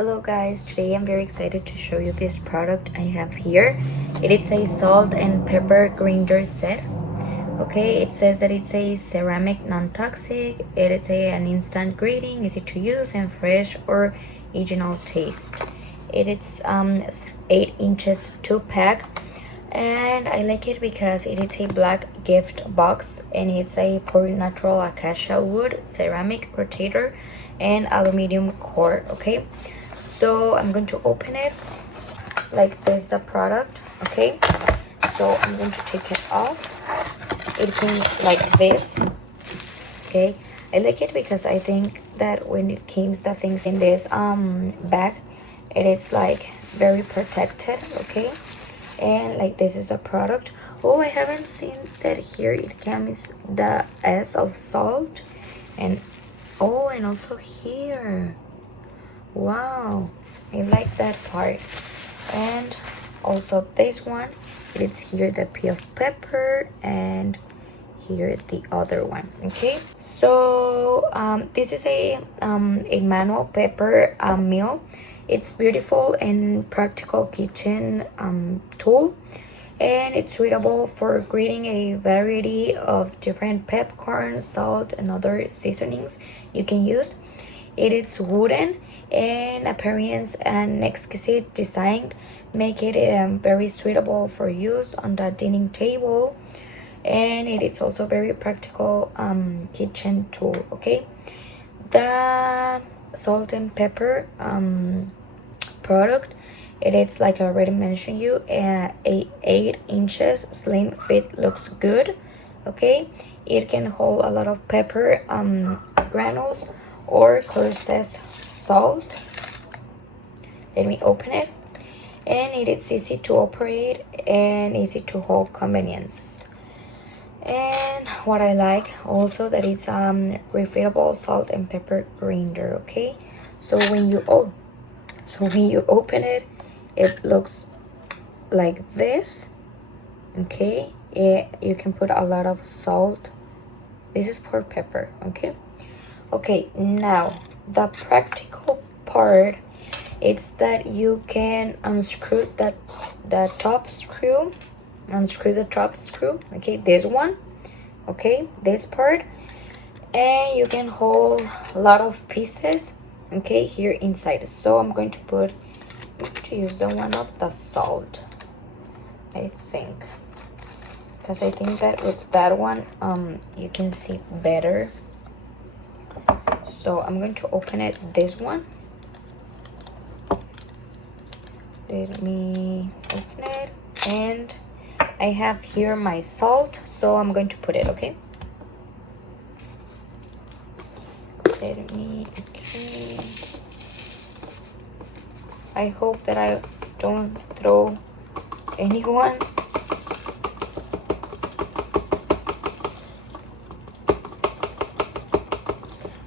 Hello guys, today I'm very excited to show you this product I have here. It is a salt and pepper grinder set. Okay, it says that it's a ceramic non-toxic. It is an instant grating, easy to use and fresh or original taste. It is 8 inches 2-pack, and I like it because it is a black gift box and it's a pure natural acacia wood, ceramic rotator and aluminum core. Okay, so I'm going to open it like this, the product. Okay, so I'm going to take it off. It comes like this. Okay, I like it because I think that when it comes the things in this bag, it is like very protected. Okay, and like this is a product. Oh, I haven't seen that here. It comes the S of salt, and oh, and also here. Wow, I like that part. And also this one, it's here the P of pepper, and here the other one. Okay, so this is a manual pepper mill. It's beautiful and practical kitchen tool, and it's suitable for grating a variety of different peppercorns, salt and other seasonings you can use. It is wooden and appearance and exquisite design make it very suitable for use on the dining table, and it is also very practical kitchen tool. Okay, the salt and pepper product, it is like I already mentioned you, a 8 inches slim fit, looks good. Okay, it can hold a lot of pepper granules or coarseness salt. Let me open it. And it is easy to operate and easy to hold, convenience. And what I like also that it's refillable salt and pepper grinder. Okay, so when you open it, it looks like this. Okay, you can put a lot of salt. This is for pepper. Okay, now the practical part, it's that you can unscrew the top screw. Unscrew the top screw. Okay, this one. Okay, this part, and you can hold a lot of pieces. Okay, here inside. So I'm going to use the one of the salt, I think, because I think that with that one you can see better. So I'm going to open it, this one. Let me open it, and I have here my salt, so I'm going to put it. Okay, okay, I hope that I don't throw anyone.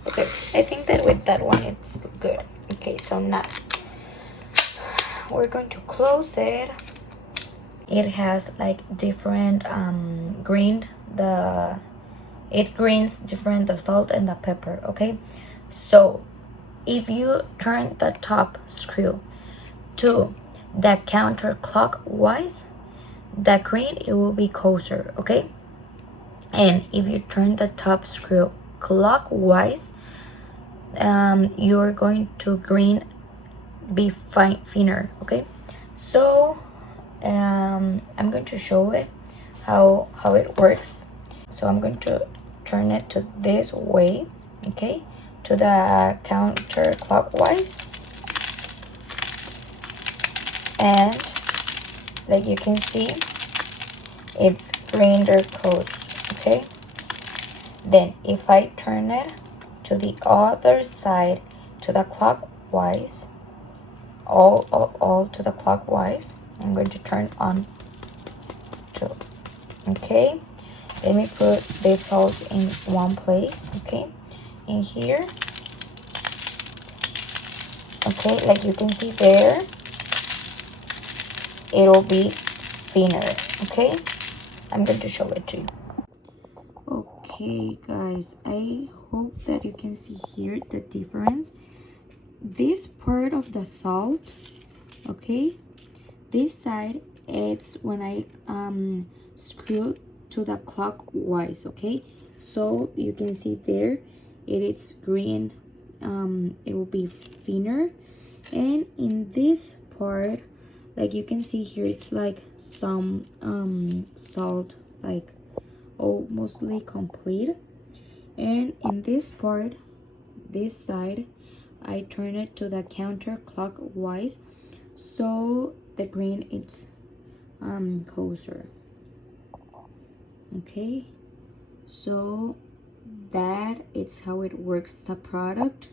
Okay, I think that with that one it's good. Okay, so now we're going to close it. It has like different it grains different, the salt and the pepper. Okay, so if you turn the top screw to the counterclockwise, the grain, it will be coarser. Okay, and if you turn the top screw clockwise, you're going to grain be thinner. Okay, so I'm going to show it how it works. So I'm going to turn it to this way. Okay, to the counterclockwise, and like you can see, it's grinder coat. Okay, then if I turn it to the other side, to the clockwise, all to the clockwise, I'm going to turn on to. Okay, let me put this salt in one place. Okay, in here. Okay, like you can see there, it'll be thinner. Okay, I'm going to show it to you. Okay guys, I hope that you can see here the difference. this part of the salt, okay, this side, it's when I screw to the clockwise, okay, so you can see there it is green, it will be thinner. And in this part, like you can see here, it's like some salt, like almostly complete. And in this part, this side, I turn it to the counterclockwise, so the grain is coarser. Okay, so that it's how it works, the product.